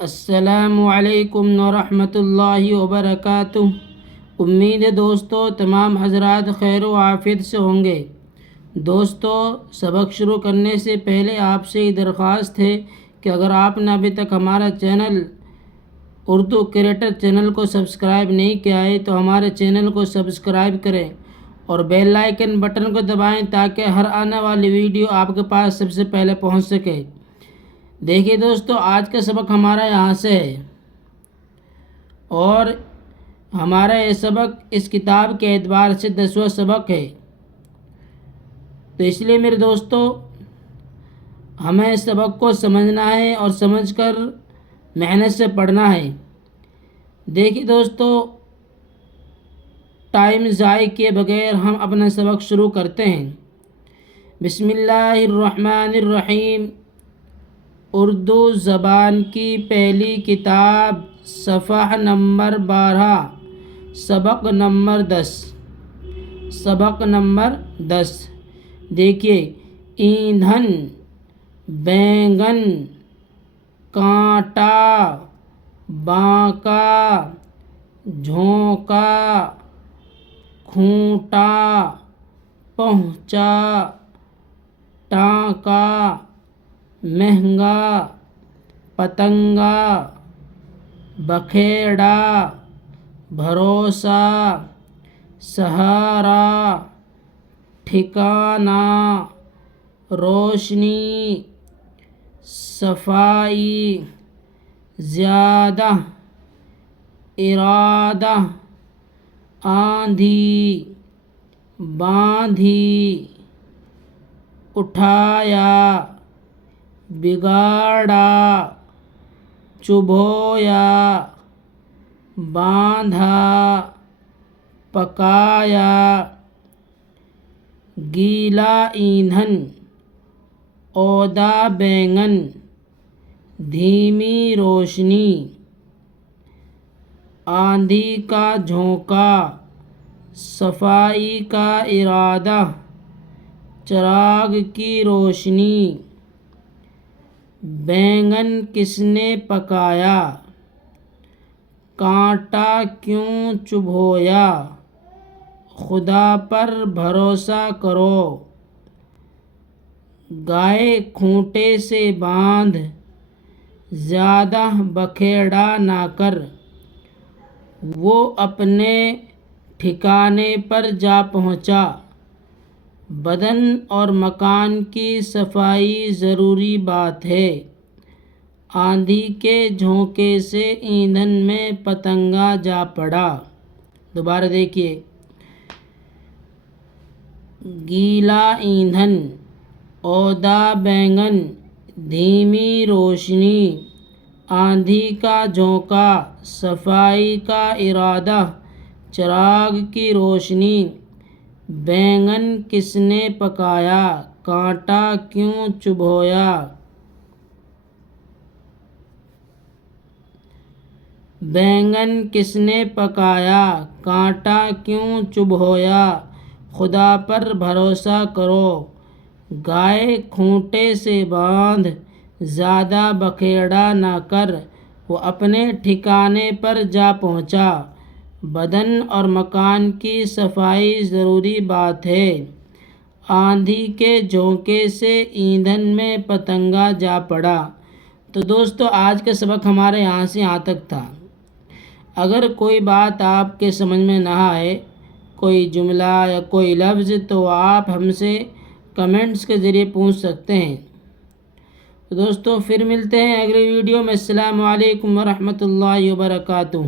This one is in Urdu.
السلام علیکم ورحمۃ اللہ وبرکاتہ۔ امید ہے دوستو تمام حضرات خیر و عافیت سے ہوں گے۔ دوستو، سبق شروع کرنے سے پہلے آپ سے یہ درخواست ہے کہ اگر آپ نے ابھی تک ہمارا چینل اردو کریٹر چینل کو سبسکرائب نہیں کیا ہے تو ہمارے چینل کو سبسکرائب کریں اور بیل آئیکن بٹن کو دبائیں تاکہ ہر آنے والی ویڈیو آپ کے پاس سب سے پہلے پہنچ سکے۔ دیکھیے دوستو، آج کا سبق ہمارا یہاں سے ہے اور ہمارا یہ سبق اس کتاب کے اعتبار سے 10واں سبق ہے، تو اس لیے میرے دوستو ہمیں اس سبق کو سمجھنا ہے اور سمجھ کر محنت سے پڑھنا ہے۔ دیکھیے دوستو، ٹائم ضائع کیے بغیر ہم اپنا سبق شروع کرتے ہیں۔ بسم اللہ الرحمن الرحیم۔ اردو زبان کی پہلی کتاب، صفحہ نمبر 12، سبق نمبر 10۔ سبق نمبر 10 دیکھیے، ایندھن، بینگن، کانٹا، بانکا، جھونکا، کھونٹا، پہنچا، ٹانکا، مہنگا، پتنگا، بکھیڑا، بھروسہ، سہارا، ٹھکانہ، روشنی، صفائی، زیادہ، ارادہ، آندھی، باندھی، اٹھایا، بگاڑا، چبھویا، باندھا، پکایا۔ گیلا ایندھن، عہدہ بینگن، دھیمی روشنی، آندھی کا جھونکا، صفائی کا ارادہ، چراغ کی روشنی۔ بینگن کس نے پکایا؟ کانٹا کیوں چبھویا؟ خدا پر بھروسہ کرو۔ گائے کھونٹے سے باندھ، زیادہ بکھیڑا نہ کر۔ وہ اپنے ٹھکانے پر جا پہنچا۔ بدن اور مکان کی صفائی ضروری بات ہے۔ آندھی کے جھونکے سے ایندھن میں پتنگا جا پڑا۔ دوبارہ دیکھیے، گیلا ایندھن، عہدہ بینگن، دھیمی روشنی، آندھی کا جھونکا، صفائی کا ارادہ، چراغ کی روشنی۔ بینگن کس نے پکایا؟ کانٹا کیوں چبھویا؟ بینگن کس نے پکایا؟ کانٹا کیوں چبھویا؟ خدا پر بھروسہ کرو۔ گائے کھونٹے سے باندھ، زیادہ بکھیڑا نہ کر۔ وہ اپنے ٹھکانے پر جا پہنچا۔ بدن اور مکان کی صفائی ضروری بات ہے۔ آندھی کے جھونکے سے ایندھن میں پتنگا جا پڑا۔ تو دوستو، آج کا سبق ہمارے یہاں تک تھا۔ اگر کوئی بات آپ کے سمجھ میں نہ آئے، کوئی جملہ یا کوئی لفظ، تو آپ ہم سے کمنٹس کے ذریعے پوچھ سکتے ہیں۔ تو دوستو، پھر ملتے ہیں اگلی ویڈیو میں۔ السلام علیکم ورحمۃ اللہ وبرکاتہ۔